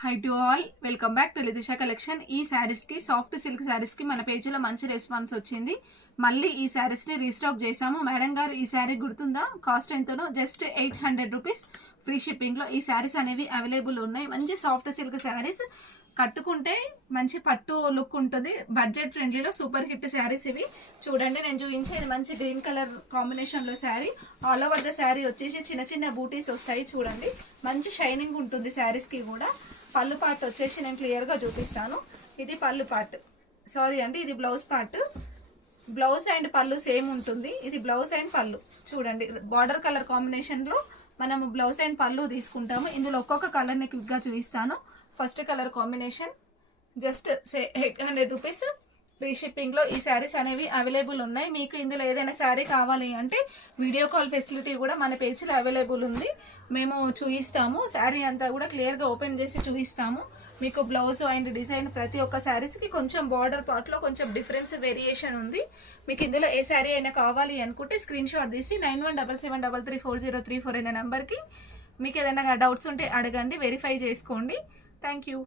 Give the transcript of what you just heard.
High to all, welcome back to Lithisha collection. ఈ శారీస్కి soft silk శారీస్కి మన పేజీలో మంచి రెస్పాన్స్ వచ్చింది. మళ్ళీ ఈ శారీస్ని రీస్టాక్ చేసాము. మేడం గారు, ఈ శారీ గుర్తుందా? కాస్ట్ ఎంతనో, జస్ట్ 800 రూపీస్ ఫ్రీ షిప్పింగ్లో ఈ శారీస్ అనేవి అవైలబుల్ ఉన్నాయి. మంచి సాఫ్ట్ సిల్క్ శారీస్, కట్టుకుంటే మంచి పట్టు లుక్ ఉంటుంది. బడ్జెట్ ఫ్రెండ్లీలో సూపర్ హిట్ శారీస్ ఇవి. చూడండి, నేను చూపించేది మంచి గ్రీన్ కలర్ కాంబినేషన్లో sari. All over the sari వచ్చేసి చిన్న చిన్న బూటీస్ వస్తాయి. చూడండి, మంచి షైనింగ్ ఉంటుంది శారీస్కి కూడా. పళ్ళు పార్ట్ వచ్చేసి నేను క్లియర్గా చూపిస్తాను. ఇది పళ్ళు పార్ట్, సారీ అండి, ఇది బ్లౌజ్ పార్ట్. బ్లౌజ్ అండ్ పళ్ళు సేమ్ ఉంటుంది. ఇది బ్లౌజ్ అండ్ పళ్ళు. చూడండి, బార్డర్ కలర్ కాంబినేషన్లో మనము బ్లౌజ్ అండ్ పళ్ళు తీసుకుంటాము. ఇందులో ఒక్కొక్క కలర్ని క్విక్గా చూపిస్తాను. First colour combination just 800 rupees free షిప్పింగ్లో ఈ శారీస్ అనేవి అవైలబుల్ ఉన్నాయి. మీకు ఇందులో ఏదైనా శారీ కావాలి అంటే వీడియో కాల్ ఫెసిలిటీ కూడా మన పేజీలో అవైలబుల్ ఉంది. మేము చూపిస్తాము, శారీ అంతా కూడా క్లియర్గా ఓపెన్ చేసి చూపిస్తాము. మీకు బ్లౌజ్ అండ్ డిజైన్ ప్రతి ఒక్క శారీస్కి కొంచెం బార్డర్ పార్ట్లో కొంచెం డిఫరెన్స్ వేరియేషన్ ఉంది. మీకు ఇందులో ఏ శారీ అయినా కావాలి అనుకుంటే స్క్రీన్ షాట్ తీసి 9177334034 అనే నెంబర్కి మీకు ఏదైనా డౌట్స్ ఉంటే అడగండి, వెరిఫై చేసుకోండి. Thank you.